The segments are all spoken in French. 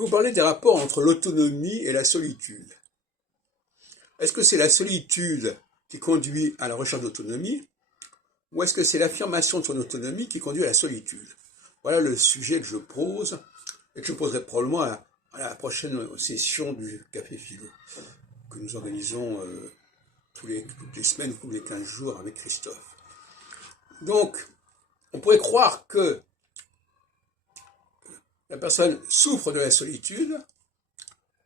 vais vous parler des rapports entre l'autonomie et la solitude. Est-ce que c'est la solitude qui conduit à la recherche d'autonomie, ou est-ce que c'est l'affirmation de son autonomie qui conduit à la solitude? Voilà le sujet que je pose, et que je poserai probablement à la prochaine session du Café Philo, que nous organisons toutes les semaines, tous les 15 jours avec Christophe. Donc, on pourrait croire que la personne souffre de la solitude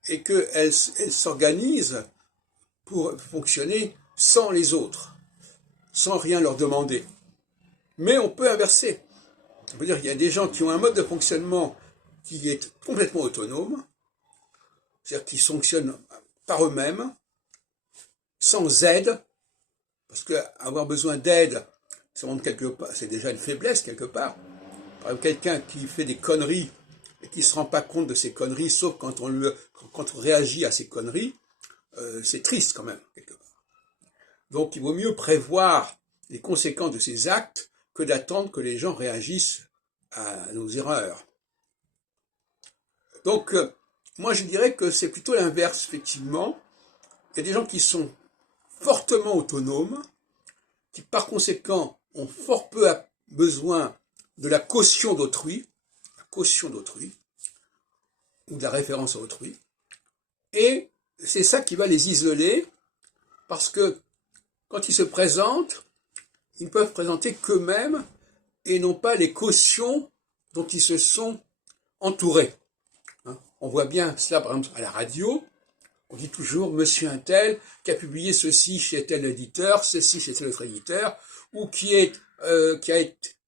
et qu'elle s'organise pour fonctionner sans les autres, sans rien leur demander. Mais on peut inverser. On peut dire qu'il y a des gens qui ont un mode de fonctionnement qui est complètement autonome, c'est-à-dire qui fonctionnent par eux-mêmes, sans aide, parce qu'avoir besoin d'aide, c'est déjà une faiblesse quelque part. Par exemple, quelqu'un qui fait des conneries et qui ne se rend pas compte de ces conneries, sauf quand on réagit à ces conneries, c'est triste quand même, quelque part. Donc il vaut mieux prévoir les conséquences de ces actes que d'attendre que les gens réagissent à nos erreurs. Donc, moi je dirais que c'est plutôt l'inverse, effectivement. Il y a des gens qui sont fortement autonomes, qui par conséquent ont fort peu besoin de la caution d'autrui, ou de la référence à autrui, et c'est ça qui va les isoler, parce que quand ils se présentent, ils ne peuvent présenter qu'eux-mêmes, et non pas les cautions dont ils se sont entourés. On voit bien cela, par exemple, à la radio. On dit toujours monsieur un tel qui a publié ceci chez tel éditeur, ceci chez tel autre éditeur, ou qui a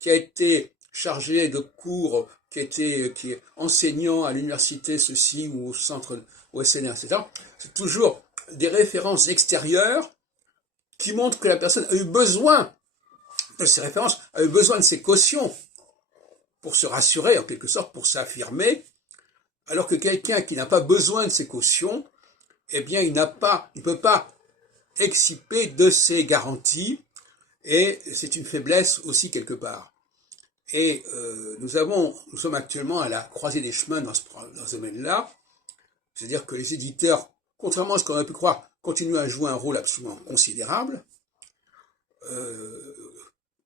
été chargé de cours, qui est enseignant à l'université ceci ou au centre au SNR, etc. C'est toujours des références extérieures qui montrent que la personne a eu besoin de ces références, a eu besoin de ces cautions pour se rassurer, en quelque sorte, pour s'affirmer, alors que quelqu'un qui n'a pas besoin de ces cautions, eh bien, il ne peut pas exciper de ces garanties, et c'est une faiblesse aussi quelque part. Et nous sommes actuellement à la croisée des chemins dans ce domaine-là, c'est-à-dire que les éditeurs, contrairement à ce qu'on a pu croire, continuent à jouer un rôle absolument considérable,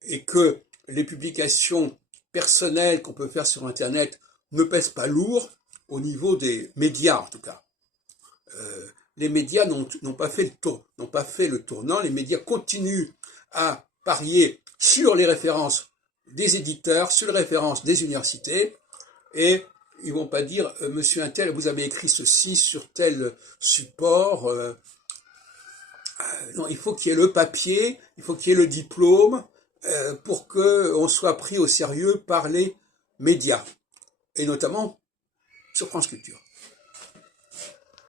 et que les publications personnelles qu'on peut faire sur Internet ne pèsent pas lourd au niveau des médias, en tout cas. Les médias n'ont pas fait le tournant, les médias continuent à parier sur les références des éditeurs, sur les références des universités, et ils vont pas dire monsieur un tel, vous avez écrit ceci sur tel support. Non, il faut qu'il y ait le papier, il faut qu'il y ait le diplôme pour qu'on soit pris au sérieux par les médias, et notamment sur France Culture.